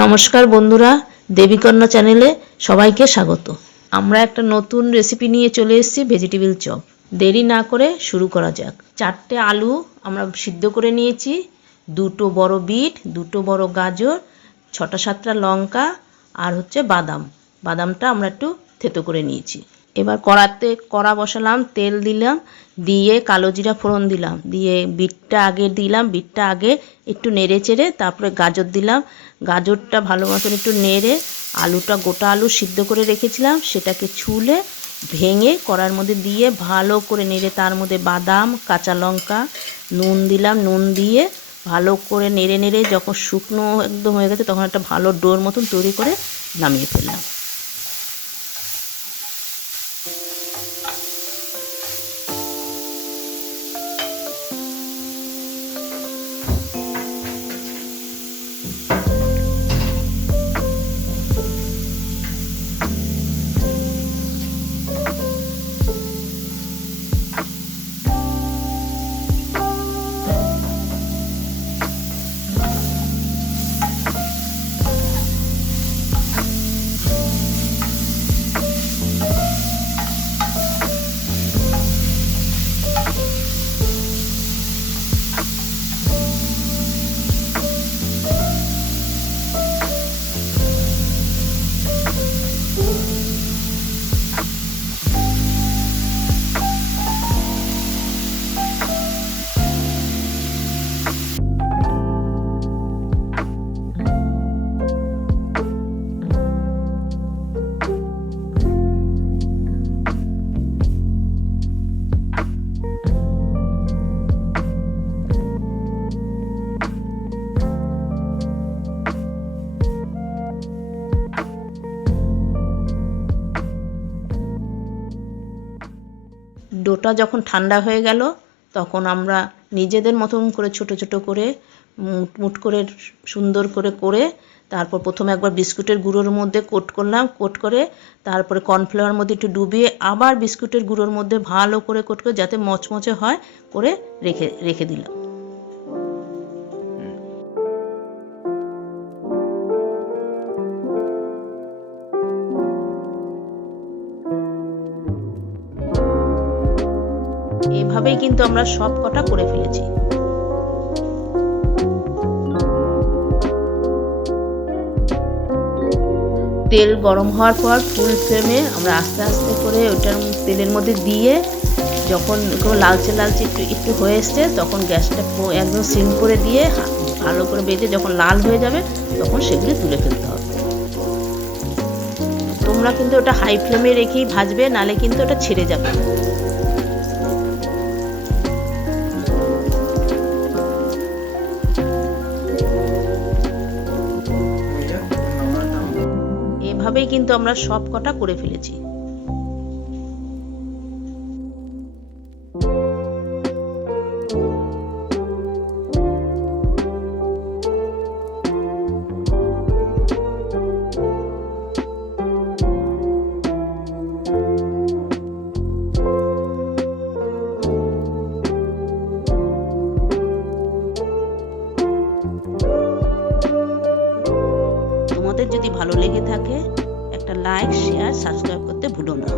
নমস্কার বন্ধুরা, দেবীকন্যা চ্যানেলে সবাইকে স্বাগত। আমরা একটা নতুন রেসিপি নিয়ে চলে এসেছি, ভেজিটেবিল চপ। দেরি না করে শুরু করা যাক। 4টে আলু আমরা সিদ্ধ করে নিয়েছি, 2টো বড় বিট, 2টো বড় গাজর, 6টা 7টা লঙ্কা আর বাদামটা আমরা একটু থেতো করে নিয়েছি। এবার কড়া বসালাম, তেল দিলাম, দিয়ে কালো জিরা ফোড়ন দিলাম, দিয়ে বিটটা আগে একটু নেড়ে চেড়ে তারপরে গাজর দিলাম। গাজরটা ভালো মতন একটু নেড়ে গোটা আলু সিদ্ধ করে রেখেছিলাম সেটাকে ছুলে ভেঙে কড়ার মধ্যে দিয়ে ভালো করে নেড়ে তার মধ্যে বাদাম, কাঁচা লঙ্কা, নুন দিলাম। নুন দিয়ে ভালো করে নেড়ে যখন শুকনো একদম হয়ে গেছে তখন একটা ভালো ডোর মতন তৈরি করে নামিয়ে ফেললাম। ডোটা যখন ঠান্ডা হয়ে গেল তখন আমরা নিজেদের মতন করে ছোট ছোট করে মুট করে সুন্দর করে তারপর প্রথমে একবার বিস্কুটের গুঁড়োর মধ্যে কোট করলাম, কোট করে তারপরে কর্নফ্লাওয়ার মধ্যে একটু ডুবিয়ে আবার বিস্কুটের গুঁড়োর মধ্যে ভালো করে কোট করে যাতে মচমচে হয় করে রেখে দিলাম। এভাবেই কিন্তু আমরা সব কটা করে ফেলেছি। তেল গরম হওয়ার পর ফুল ফ্লেমে আমরা আস্তে আস্তে করে ওটার তেলের মধ্যে দিয়ে যখন লালচে একটু হয়ে এসছে তখন গ্যাসটা একদম সিম করে দিয়ে ভালো করে বেজে যখন লাল হয়ে যাবে তখন সেগুলি তুলে ফেলতে হবে। তোমরা কিন্তু ওটা হাই ফ্লেমে রেখেই ভাজবে, নালে কিন্তু ওটা ছেড়ে যাবে। এভাবেই কিন্তু আমরা সব কটা করে ফেলেছি। তোমাদের যদি ভালো লেগে থাকে একটা লাইক, শেয়ার, সাবস্ক্রাইব করতে ভুলো না।